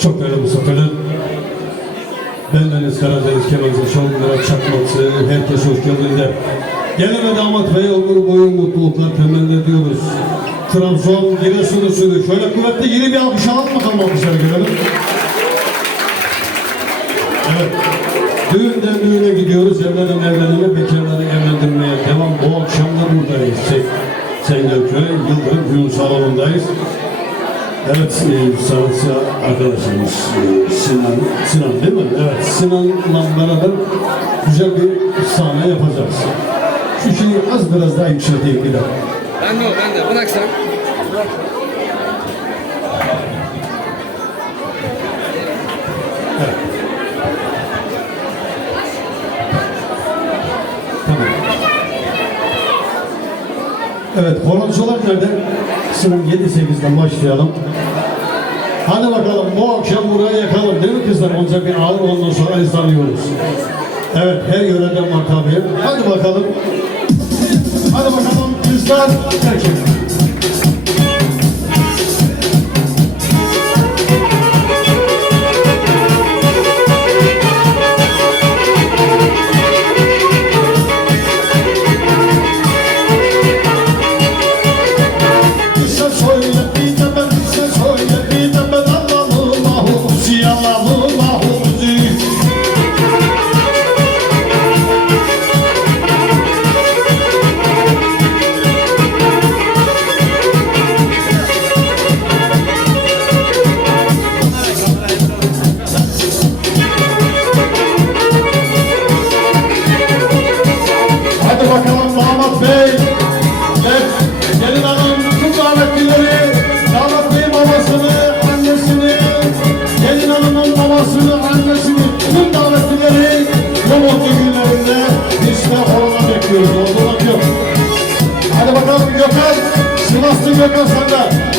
Çok değerli misafirler. Bendeniz Karadeniz Kemal'de Şovlara Çakması, herkes hoş geldiniz. Gelin ve damat bey ömür boyu mutluluklar temenni ediyoruz. Trabzon, Giresun usulü. Şöyle kuvvetli yeni bir alkış alalım bakalım alkışları görelim. Evet. Düğünden düğüne gidiyoruz. Evlenin evlenene, bekarları evlendirmeye devam. Bu akşam da buradayız. Şey, Sengelköy, Yıldırım Düğün Salonu'ndayız. Evet, e, sanatçı arkadaşımız e, Sinan, Sinan değil mi? Evet, Sinan'la beraber güzel bir sahne yapacağız. Şu şeyi az biraz daha yükselteyim bir dakika. Ben de o, ben de. Bırak sen. Tamam. Evet, horoncular nerede? Sıram 7-8'den başlayalım. Hadi bakalım bu akşam burayı yakalım değil mi kızlar? Onca bir ağır ondan sonra izlanıyoruz. Evet, her yöreden makamı. Hadi bakalım. Hadi bakalım kızlar, erkekler. Sen söyle mutlu günlerinde işte horona bekliyoruz. Oldurmak yok. Hadi bakalım Gökhan, Sivaslı Gökhan sende.